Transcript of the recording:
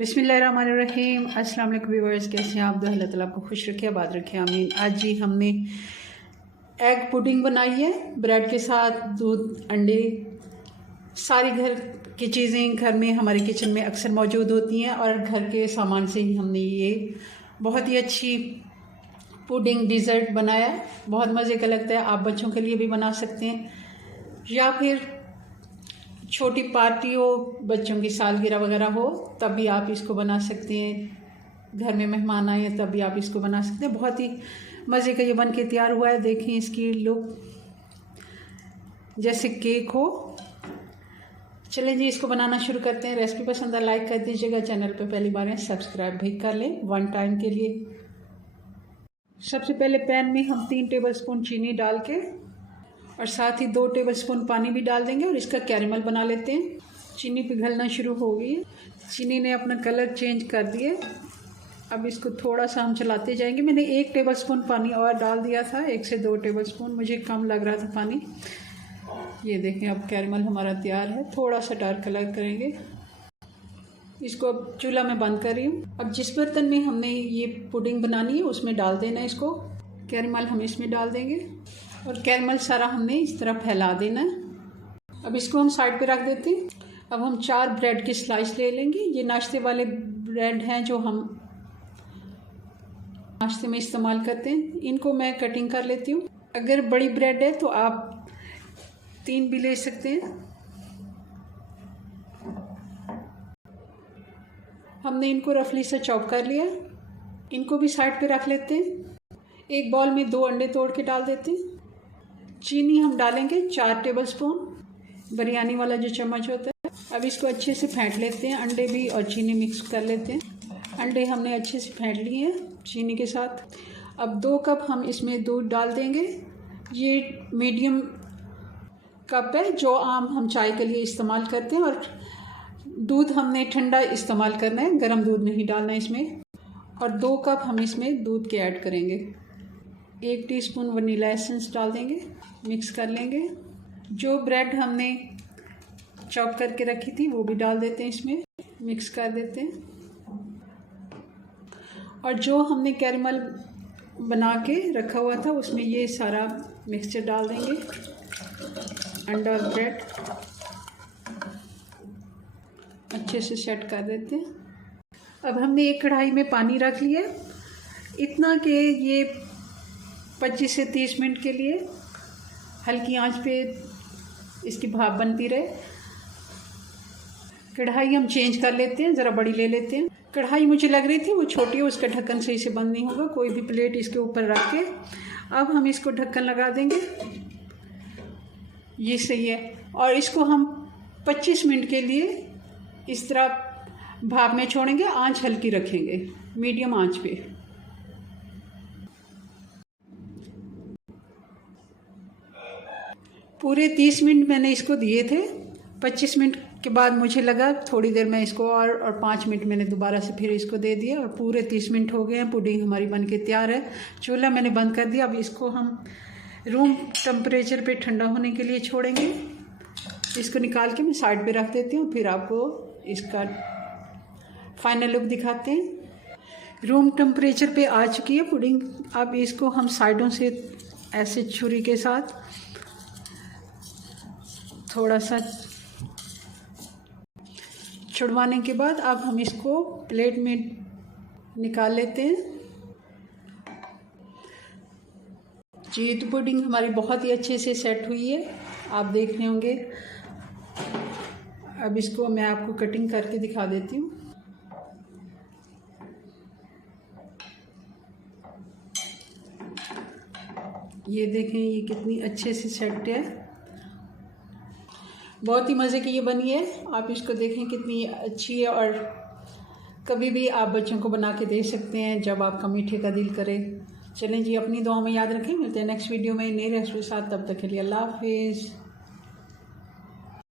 बिस्मिल्लाहिर्रहमानिर्रहीम। अस्सलाम वालेकुम व्यूअर्स, कैसे हैं आप? अल्लाह ताला आपको खुश रखे, आबाद रखे, आमीन। आज जी हमने एग पुडिंग बनाई है ब्रेड के साथ, दूध, अंडे, सारी घर की चीज़ें घर में हमारे किचन में अक्सर मौजूद होती हैं और घर के सामान से ही हमने ये बहुत ही अच्छी पुडिंग डिज़र्ट बनाया। बहुत मज़े का लगता है। आप बच्चों के लिए भी बना सकते हैं या फिर छोटी पार्टी हो, बच्चों की सालगिरह वगैरह हो, तब भी आप इसको बना सकते हैं। घर में मेहमान आए हैं तब भी आप इसको बना सकते हैं। बहुत ही मज़े का ये बन के तैयार हुआ है। देखें इसकी लुक, जैसे केक हो। चलें जी, इसको बनाना शुरू करते हैं। रेसिपी पसंद है लाइक कर दीजिएगा, चैनल पे पहली बार है सब्सक्राइब भी कर लें वन टाइम के लिए। सबसे पहले पैन में हम 3 टेबलस्पून चीनी डाल के और साथ ही 2 टेबलस्पून पानी भी डाल देंगे और इसका कैरेमल बना लेते हैं। चीनी पिघलना शुरू हो गई है, चीनी ने अपना कलर चेंज कर दिए। अब इसको थोड़ा सा हम चलाते जाएंगे। मैंने 1 टेबलस्पून पानी और डाल दिया था, 1 से 2 टेबलस्पून, मुझे कम लग रहा था पानी। ये देखें अब कैरेमल हमारा तैयार है। थोड़ा सा डार्क कलर करेंगे। इसको अब चूल्हा में बंद कर रही हूँ। अब जिस बर्तन में हमने ये पुडिंग बनानी है उसमें डाल देना है इसको। कैरेमल हम इसमें डाल देंगे और कैरेमल सारा हमने इस तरह फैला देना है। अब इसको हम साइड पे रख देते हैं। अब हम 4 ब्रेड की स्लाइस ले लेंगे। ये नाश्ते वाले ब्रेड हैं जो हम नाश्ते में इस्तेमाल करते हैं। इनको मैं कटिंग कर लेती हूँ। अगर बड़ी ब्रेड है तो आप 3 भी ले सकते हैं। हमने इनको रफली से चॉप कर लिया। इनको भी साइड पे रख लेते हैं। एक बाउल में 2 अंडे तोड़ के डाल देते हैं। चीनी हम डालेंगे 4 टेबलस्पून, बिरयानी वाला जो चम्मच होता है। अब इसको अच्छे से फेंट लेते हैं। अंडे भी और चीनी मिक्स कर लेते हैं। अंडे हमने अच्छे से फेंट लिए हैं चीनी के साथ। अब 2 कप हम इसमें दूध डाल देंगे। ये मीडियम कप है जो आम हम चाय के लिए इस्तेमाल करते हैं और दूध हमने ठंडा इस्तेमाल करना है, गर्म दूध नहीं डालना है इसमें। और 2 कप हम इसमें दूध के ऐड करेंगे। 1 टीस्पून वनीला एसेंस डाल देंगे, मिक्स कर लेंगे। जो ब्रेड हमने चॉप करके रखी थी वो भी डाल देते हैं इसमें, मिक्स कर देते हैं। और जो हमने कैरेमल बना के रखा हुआ था उसमें ये सारा मिक्सचर डाल देंगे, अंडा और ब्रेड अच्छे से सेट कर देते हैं। अब हमने एक कढ़ाई में पानी रख लिया इतना कि ये 25 से 30 मिनट के लिए हल्की आंच पे इसकी भाप बनती रहे। कढ़ाई हम चेंज कर लेते हैं, ज़रा बड़ी ले लेते हैं। कढ़ाई मुझे लग रही थी वो छोटी है, उसका ढक्कन सही से बंद नहीं होगा। कोई भी प्लेट इसके ऊपर रख के अब हम इसको ढक्कन लगा देंगे। ये सही है। और इसको हम 25 मिनट के लिए इस तरह भाप में छोड़ेंगे। आंच हल्की रखेंगे, मीडियम आंच पे। पूरे 30 मिनट मैंने इसको दिए थे। 25 मिनट के बाद मुझे लगा थोड़ी देर मैं इसको और 5 मिनट मैंने दोबारा से फिर इसको दे दिया और पूरे 30 मिनट हो गए हैं। पुडिंग हमारी बन के तैयार है। चूल्हा मैंने बंद कर दिया। अब इसको हम रूम टेम्परेचर पे ठंडा होने के लिए छोड़ेंगे। इसको निकाल के मैं साइड पे रख देती हूँ, फिर आपको इसका फाइनल लुक दिखाते हैं। रूम टेम्परेचर पे आ चुकी है पुडिंग। अब इसको हम साइडों से ऐसे छुरी के साथ थोड़ा सा छुड़वाने के बाद अब हम इसको प्लेट में निकाल लेते हैं। जी, तो पुडिंग हमारी बहुत ही अच्छे से सेट हुई है, आप देख रहे होंगे। अब इसको मैं आपको कटिंग करके दिखा देती हूँ। ये देखें ये कितनी अच्छे से सेट है। बहुत ही मज़े की ये बनी है। आप इसको देखें कितनी अच्छी है और कभी भी आप बच्चों को बना के दे सकते हैं जब आपका मीठे का दिल करे। चलें जी, अपनी दुआ में याद रखें। मिलते हैं नेक्स्ट वीडियो में नई रेसिपी के साथ। तब तक के लिए अल्लाह हाफिज़।